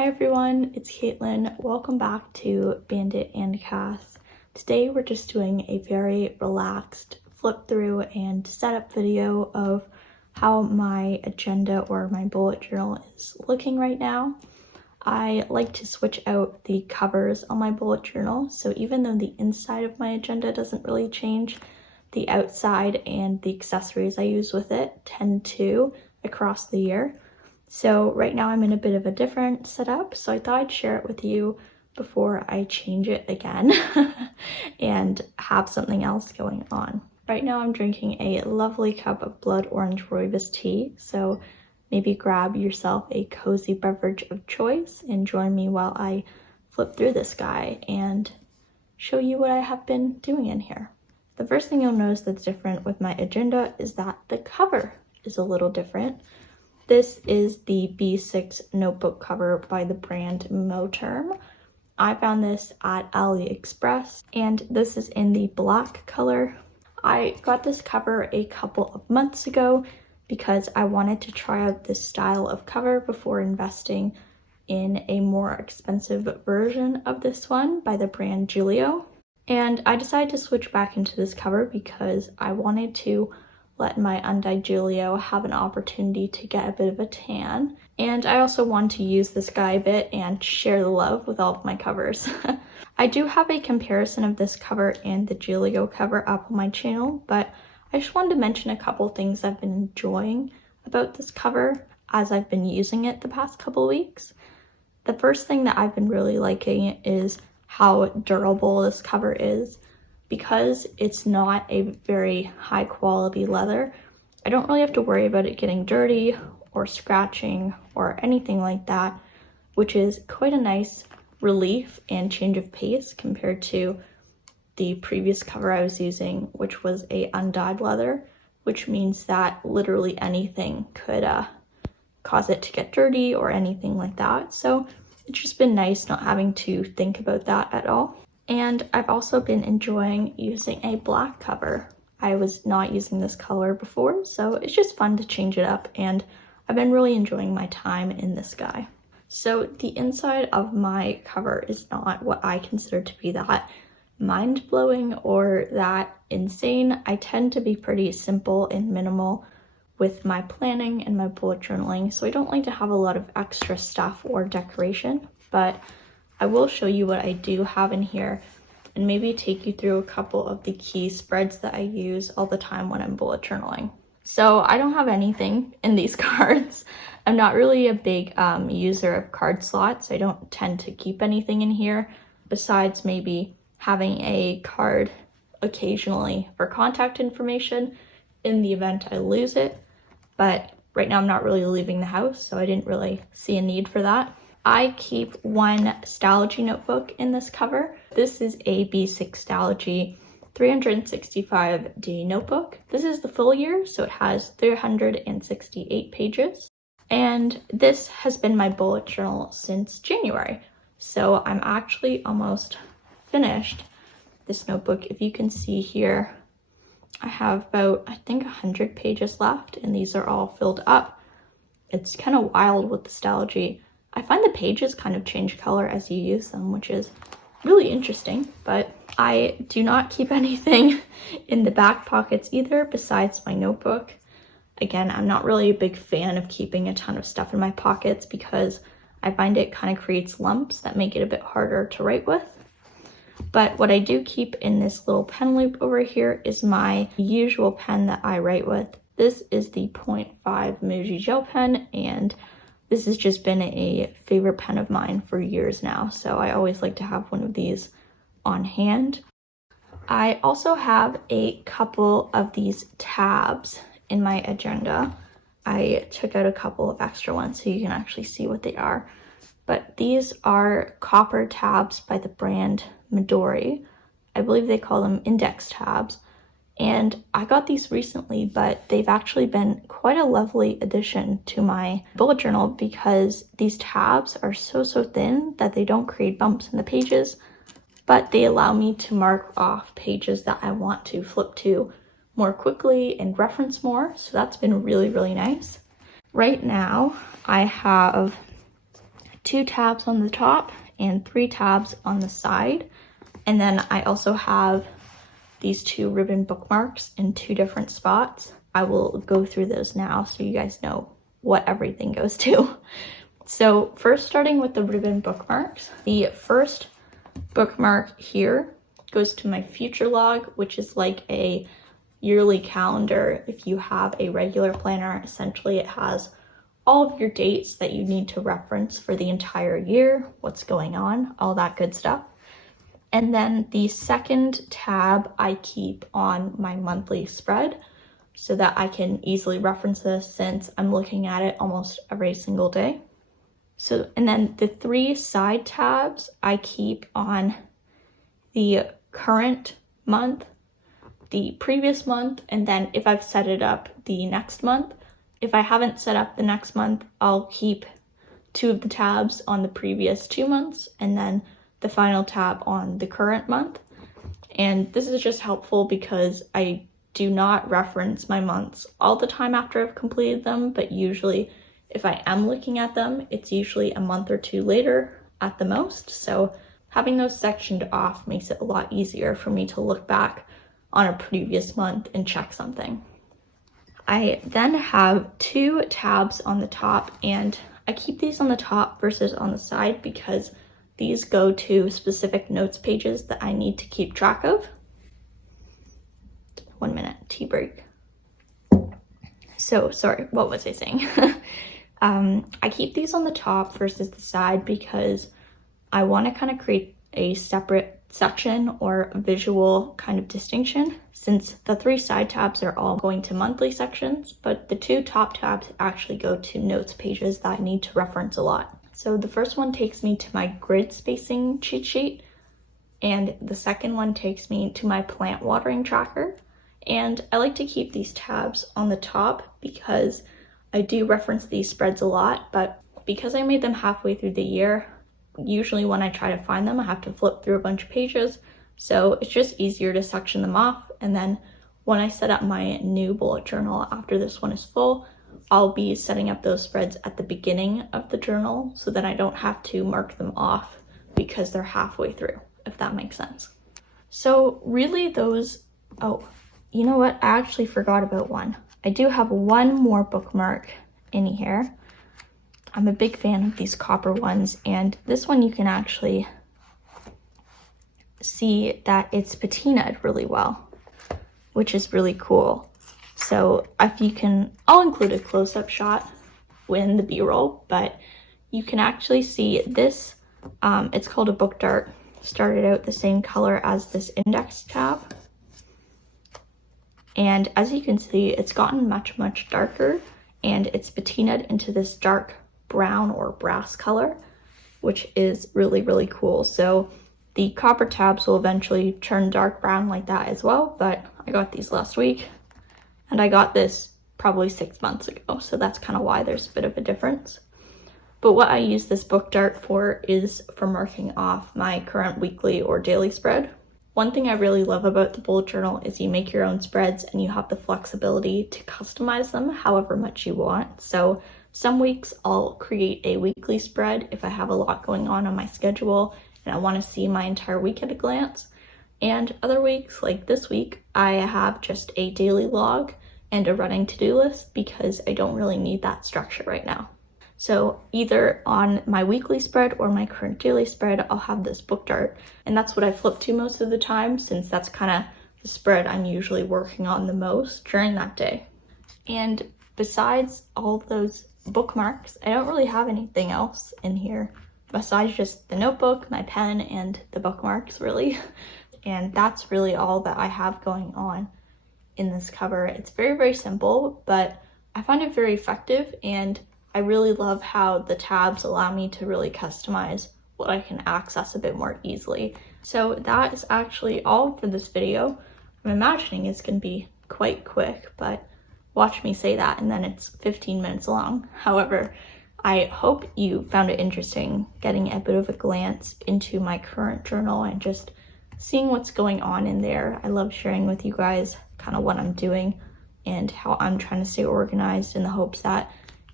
Hi everyone, it's Kaitlin. Welcome back to Bandit and Cass. Today we're just doing a very relaxed flip through and setup video of how my agenda or my bullet journal is looking right now. I like to switch out the covers on my bullet journal, so even though the inside of my agenda doesn't really change, the outside and the accessories I use with it tend to across the year. So right now I'm in a bit of a different setup, so I thought I'd share it with you before I change it again and have something else going on. Right now I'm drinking a lovely cup of blood orange rooibos tea, so maybe grab yourself a cozy beverage of choice and join me while I flip through this guy and show you what I have been doing in here. The first thing you'll notice that's different with my agenda is that the cover is a little different. This is the B6 notebook cover by the brand Moterm. I found this at AliExpress, and this is in the black color. I got this cover a couple of months ago because I wanted to try out this style of cover before investing in a more expensive version of this one by the brand Gillio. And I decided to switch back into this cover because I wanted to let my undyed Gillio have an opportunity to get a bit of a tan. And I also want to use this guy a bit and share the love with all of my covers. I do have a comparison of this cover and the Gillio cover up on my channel, but I just wanted to mention a couple things I've been enjoying about this cover as I've been using it the past couple weeks. The first thing that I've been really liking is how durable this cover is. Because it's not a very high quality leather, I don't really have to worry about it getting dirty or scratching or anything like that, which is quite a nice relief and change of pace compared to the previous cover I was using, which was a undyed leather, which means that literally anything could cause it to get dirty or anything like that. So it's just been nice not having to think about that at all. And I've also been enjoying using a black cover. I was not using this color before, so it's just fun to change it up, and I've been really enjoying my time in this guy. So the inside of my cover is not what I consider to be that mind-blowing or that insane. I tend to be pretty simple and minimal with my planning and my bullet journaling, so I don't like to have a lot of extra stuff or decoration, but I will show you what I do have in here and maybe take you through a couple of the key spreads that I use all the time when I'm bullet journaling. So I don't have anything in these cards. I'm not really a big user of card slots. I don't tend to keep anything in here besides maybe having a card occasionally for contact information in the event I lose it. But right now I'm not really leaving the house, so I didn't really see a need for that. I keep one stalogy notebook in this cover. This is a B6 stalogy 365-day notebook. This is the full year, so it has 368 pages. And this has been my bullet journal since January. So I'm actually almost finished this notebook. If you can see here, I have about, I think, 100 pages left, and these are all filled up. It's kind of wild with the stalogy. I find the pages kind of change color as you use them, which is really interesting, but I do not keep anything in the back pockets either besides my notebook. Again, I'm not really a big fan of keeping a ton of stuff in my pockets because I find it kind of creates lumps that make it a bit harder to write with. But what I do keep in this little pen loop over here is my usual pen that I write with. This is the 0.5 Muji gel pen, and this has just been a favorite pen of mine for years now, so I always like to have one of these on hand. I also have a couple of these tabs in my agenda. I took out a couple of extra ones so you can actually see what they are. But these are copper tabs by the brand Midori. I believe they call them index tabs. And I got these recently, but they've actually been quite a lovely addition to my bullet journal because these tabs are so thin that they don't create bumps in the pages, but they allow me to mark off pages that I want to flip to more quickly and reference more. So that's been really nice. Right now, I have 2 tabs on the top and 3 tabs on the side. And then I also have these 2 ribbon bookmarks in 2 different spots. I will go through those now so you guys know what everything goes to. So first, starting with the ribbon bookmarks, the first bookmark here goes to my future log, which is like a yearly calendar. If you have a regular planner, essentially it has all of your dates that you need to reference for the entire year, what's going on, all that good stuff. And then the second tab I keep on my monthly spread so that I can easily reference this since I'm looking at it almost every single day. So, and then the 3 side tabs I keep on the current month, the previous month, and then if I've set it up the next month. If I haven't set up the next month, I'll keep 2 of the tabs on the previous 2 months and then the final tab on the current month. And this is just helpful because I do not reference my months all the time after I've completed them, but usually if I am looking at them, it's usually a month or 2 later at the most. So having those sectioned off makes it a lot easier for me to look back on a previous month and check something. I then have 2 tabs on the top, and I keep these on the top versus on the side because these go to specific notes pages that I need to keep track of. 1 minute, tea break. So sorry, what was I saying? I keep these on the top versus the side because I want to kind of create a separate section or visual kind of distinction, since the 3 side tabs are all going to monthly sections, but the 2 top tabs actually go to notes pages that I need to reference a lot. So the first one takes me to my grid spacing cheat sheet, and the second one takes me to my plant watering tracker. And I like to keep these tabs on the top because I do reference these spreads a lot, but because I made them halfway through the year, usually when I try to find them, I have to flip through a bunch of pages. So it's just easier to section them off. And then when I set up my new bullet journal after this one is full, I'll be setting up those spreads at the beginning of the journal so that I don't have to mark them off because they're halfway through, if that makes sense. So really those, oh, you know what? I actually forgot about one. I do have one more bookmark in here. I'm a big fan of these copper ones, and this one you can actually see that it's patinaed really well, which is really cool. So if you can, I'll include a close-up shot in the B-roll, but you can actually see this, it's called a book dart, started out the same color as this index tab. And as you can see, it's gotten much, much darker, and it's patinaed into this dark brown or brass color, which is really, really cool. So the copper tabs will eventually turn dark brown like that as well, but I got these last week, and I got this probably 6 months ago, so that's kind of why there's a bit of a difference. But what I use this book dart for is for marking off my current weekly or daily spread. One thing I really love about the bullet journal is you make your own spreads and you have the flexibility to customize them however much you want. So some weeks I'll create a weekly spread if I have a lot going on my schedule and I want to see my entire week at a glance. And other weeks, like this week, I have just a daily log and a running to-do list because I don't really need that structure right now. So either on my weekly spread or my current daily spread, I'll have this book dart, and that's what I flip to most of the time since that's kind of the spread I'm usually working on the most during that day. And besides all of those bookmarks, I don't really have anything else in here besides just the notebook, my pen, and the bookmarks really. And that's really all that I have going on in this cover. It's very, very simple, but I find it very effective, and I really love how the tabs allow me to really customize what I can access a bit more easily. So that is actually all for this video. I'm imagining it's going to be quite quick, but watch me say that and then it's 15 minutes long. However, I hope you found it interesting getting a bit of a glance into my current journal and just seeing what's going on in there. I love sharing with you guys kind of what I'm doing and how I'm trying to stay organized in the hopes that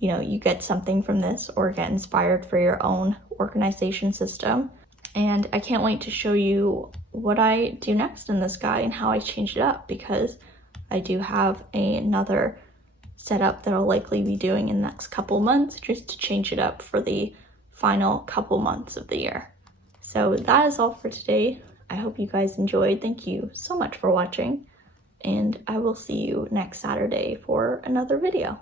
you know, you get something from this or get inspired for your own organization system. And I can't wait to show you what I do next in this guy and how I change it up, because I do have another setup that I'll likely be doing in the next couple months just to change it up for the final couple months of the year. So that is all for today. I hope you guys enjoyed. Thank you so much for watching, and I will see you next Saturday for another video.